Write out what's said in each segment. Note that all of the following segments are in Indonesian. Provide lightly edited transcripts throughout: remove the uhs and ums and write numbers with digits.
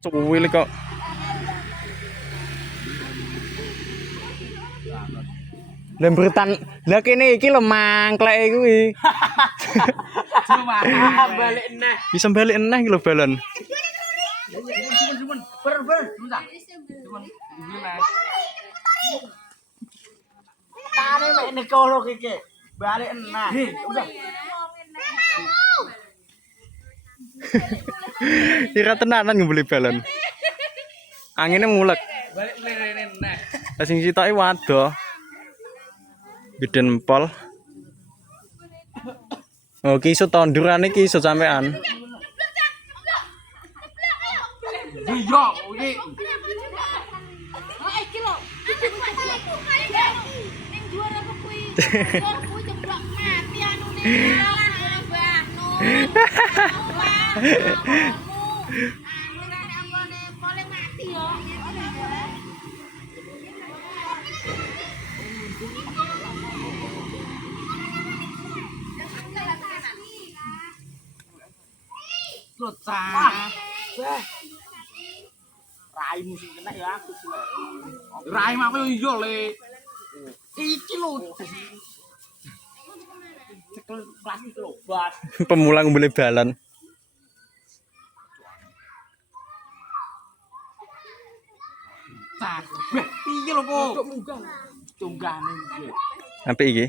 Cuwil kok. Lembutan. Lah kene iki lho mangkleke kuwi. Cuma balik neh. Bisa balik neh iki lho balon. Cuman. Ber. Cuman tane mek nekolo iki. Balik neh. Udah. Ira tenanan ngembeli balon. Anginnya mulek. Balik neh. Lah sing sitoke wadoh. Biden pol. Oh, ki iso tondurane ki iso sampean. Iya, iki. Iki lho. Ning juara apa kuwi? Kuwi jeblok mati anune. Paling mati yo. Locah. Raimu sing kena ya aku sih. Raim apa yo le. Iki lho. Cekel plastik lho, bas. Pemula ngembeli balon. Cah. Weh, piye lho kok? Tunggane iki. Apik iki.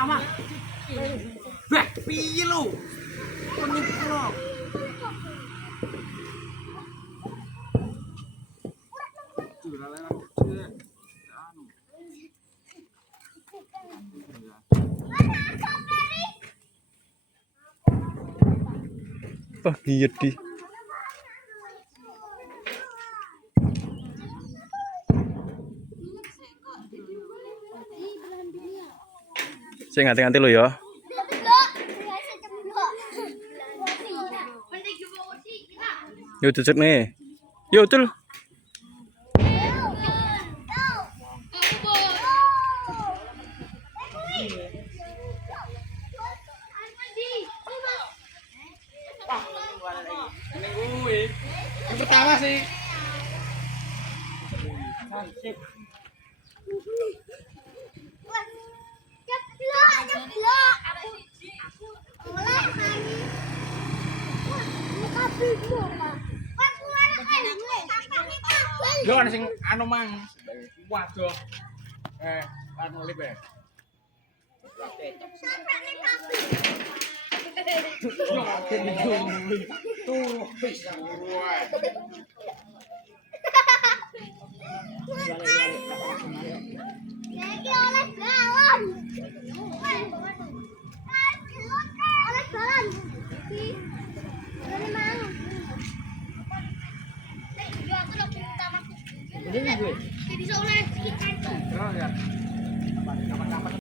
Mama. Weh, piye lho? Penipu lho. Wah, giat di. Saya nganti-nganti lo ya. Yo cucuk nih. Yo tul. Yang pertama sih. Yo ana sing anu mang. Waduh. Anu lip ya. Tuh, bisa. Lagi oleh galon.